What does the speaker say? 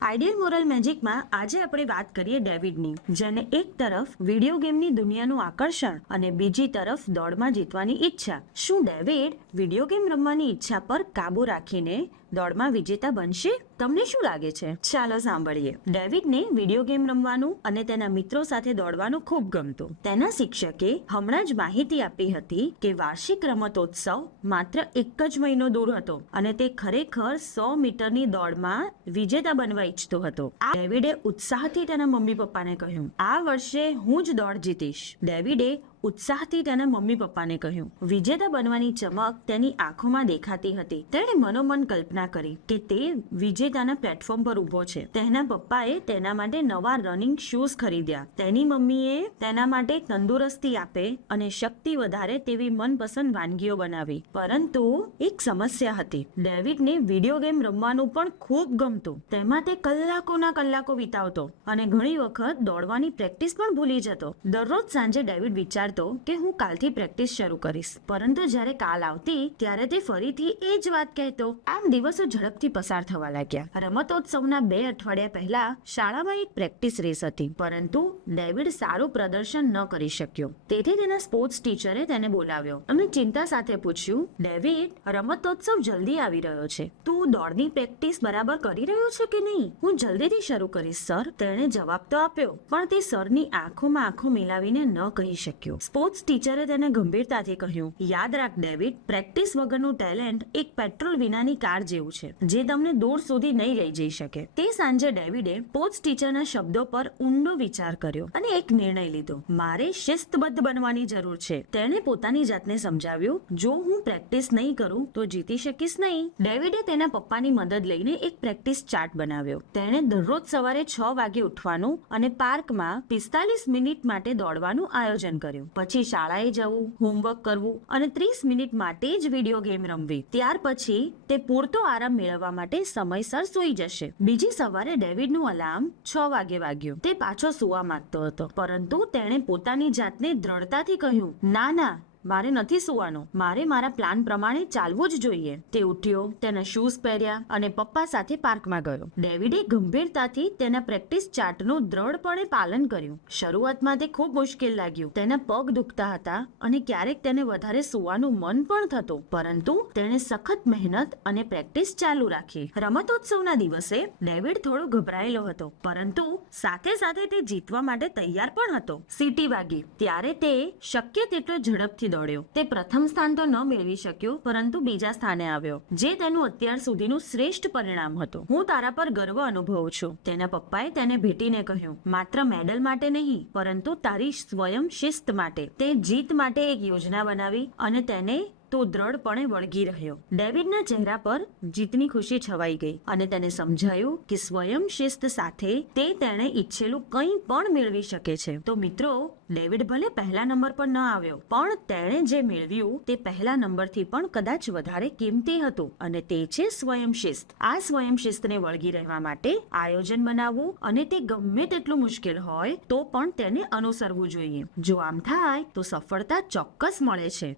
Ideal moral મેજિકમાં આજે આપણે વાત કરીએ ડેવિડની જેને એક તરફ વીડિયો ગેમની દુનિયાનું આકર્ષણ અને બીજી તરફ દોડમાં જીતવાની ઈચ્છા. શું ડેવિડ વીડિયો ગેમ રમવાની ઈચ્છા પર કાબુ રાખીને દોડમાં વિજેતા બનશે? તમને શું લાગે છે? ચાલો સાંભળીએ. ડેવિડને વીડિયો ગેમ રમવાનું અને તેના મિત્રો સાથે દોડવાનું ખૂબ ગમતું. તેના શિક્ષકે હમણાં જ માહિતી આપી હતી કે વાર્ષિક રમતોત્સવ માત્ર એક જ મહિનો દૂર હતો અને તે ખરેખર સો મીટરની દોડમાં વિજેતા બનવા ઈચ્છતો હતો. આ ડેવિડે ઉત્સાહથી તેના મમ્મી પપ્પાને કહ્યું, આ વર્ષે હું જ દોડ જીતીશ. ડેવિડે ઉત્સાહથી તેના મમ્મી પપ્પાને કહ્યું. વિજેતા બનવાની ચમક તેની આંખોમાં દેખાતી હતી. તેણે મનોમન કલ્પના કરી કે તે વિજેતાના પ્લેટફોર્મ પર ઊભો છે. તેના પપ્પાએ તેના માટે નવા રનિંગ શૂઝ ખરીદ્યા. તેની મમ્મીએ તેના માટે તંદુરસ્તી આપે અને શક્તિ વધારે તેવી મનપસંદ વાનગીઓ બનાવી. પરંતુ એક સમસ્યા હતી. ડેવિડને વીડિયો ગેમ રમવાનું પણ ખૂબ ગમતું. તેમાં તે કલાકોના કલાકો વિતાવતો અને ઘણી વખત દોડવાની પ્રેક્ટિસ પણ ભૂલી જતો. દરરોજ સાંજે ડેવિડ વિચારતો કે હું કાલથી પ્રેક્ટિસ શરૂ કરીશ. પરંતુ જ્યારે કાલ આવતી, ત્યારે તે ફરીથી એ જ વાત કહેતો. આમ દિવસો ઝડપથી પસાર થવા લાગ્યા. રમતોત્સવના બે અઠવાડિયા પહેલા શાળામાં એક પ્રેક્ટિસ રેસ હતી. પરંતુ ડેવિડ સારું પ્રદર્શન ન કરી શક્યો. તેથી તેના સ્પોર્ટ્સ ટીચરે તેને બોલાવ્યો. અને ચિંતા સાથે પૂછ્યું ડેવિડ રમતોત્સવ જલ્દી આવી રહ્યો છે. તું દોડની પ્રેક્ટિસ બરાબર કરી રહ્યો છે કે નહીં? હું જલ્દીથી શરૂ કરીશ, સર. તેણે જવાબ તો આપ્યો, પણ તે સરની આંખોમાં આંખો મિલાવીને ન કહી શક્યો. સ્પોર્ટ્સ ટીચરે તેને ગંભીરતાથી કહ્યું, યાદ રાખ ડેવિડ, પ્રેક્ટિસ વગરનું ટેલેન્ટ એક પેટ્રોલ વિનાની કાર જેવું છે, જે તમને દૂર સુધી નહીં લઈ જઈ શકે. તે સાંજે ડેવિડે સ્પોર્ટ્સ ટીચરના શબ્દો પર ઊંડો વિચાર કર્યો અને એક નિર્ણય લીધો, મારે શિસ્તબદ્ધ બનવાની જરૂર છે. તેણે પોતાની જાતને સમજાવ્યું, જો હું પ્રેક્ટિસ નહીં કરું, તો જીતી શકીશ નહીં. ડેવિડે તેના પપ્પાની મદદ લઈને એક પ્રેક્ટિસ ચાર્ટ બનાવ્યો. તેણે દરરોજ સવારે છ વાગે ઉઠવાનું અને પાર્કમાં પિસ્તાલીસ મિનિટ માટે દોડવાનું આયોજન કર્યું. પછી શાળાએ જવું હોમવર્ક કરવું અને ત્રીસ મિનિટ માટે જ વીડિયો ગેમ રમવી. ત્યાર પછી તે પૂરતો આરામ મેળવવા માટે સમયસર સૂઈ જશે. બીજી સવારે ડેવિડનું અલાર્મ છ વાગે વાગ્યું. તે પાછો સુવા માંગતો હતો. પરંતુ તેણે પોતાની જાતને દ્રઢતાથી કહ્યું, ના ના મારે નથી સુવાનું. મારે મારા પ્લાન પ્રમાણે ચાલવું જ જોઈએ. તે ઉઠ્યો, તેના શૂઝ પહેર્યા અને પપ્પા સાથે પાર્કમાં ગયો. ડેવિડે ગંભીરતાથી તેના પ્રેક્ટિસ ચાર્ટનું દ્રઢપણે પાલન કર્યું. શરૂઆતમાં તે ખૂબ મુશ્કેલ લાગ્યું. તેના પગ દુખતા હતા અને ક્યારેક તેને વધારે સુવાનું મન પણ થતું. પરંતુ તેણે સખત મહેનત અને પ્રેક્ટિસ ચાલુ રાખી. રમતોત્સવના દિવસે ડેવિડ થોડો ગભરાયેલો હતો, પરંતુ સાથે સાથે તે જીતવા માટે તૈયાર પણ હતો. સીટી વાગી. ત્યારે તે શક્ય તેટલો ઝડપથી દોડ્યો. તે પ્રથમ સ્થાન તો ન મેળવી શક્યો, પરંતુ બીજા સ્થાને આવ્યો, જે તેનું અત્યાર સુધીનું શ્રેષ્ઠ પરિણામ હતું. હું તારા પર ગર્વ અનુભવું છું. તેના પપ્પાએ તેને ભેટીને કહ્યું, માત્ર મેડલ માટે નહીં, પરંતુ તારી સ્વયં શિસ્ત માટે. તે જીત માટે એક યોજના બનાવી અને તેને તો દ્રઢપણે વળગી રહ્યો. ડેવિડના ચહેરા પર જીતની ખુશી છવાઈ ગઈ અને તેને સમજાયું કે સ્વયં શિસ્ત સાથે તે તેણે ઈચ્છેલું કંઈ પણ મેળવી શકે છે. તો મિત્રો, ડેવિડ ભલે પહેલા નંબર પર ન આવ્યો, પણ તેણે જે મેળવ્યું તે પહેલા નંબરથી પણ કદાચ વધારે કિંમતી હતું અને તે છે સ્વયં શિસ્ત. આ સ્વયં શિસ્તને વળગી રહેવા માટે આયોજન બનાવવું અને તે ગમે તેટલું મુશ્કેલ હોય તો પણ તેને અનુસરવું જોઈએ. જો આમ થાય, તો સફળતા ચોક્કસ મળે છે.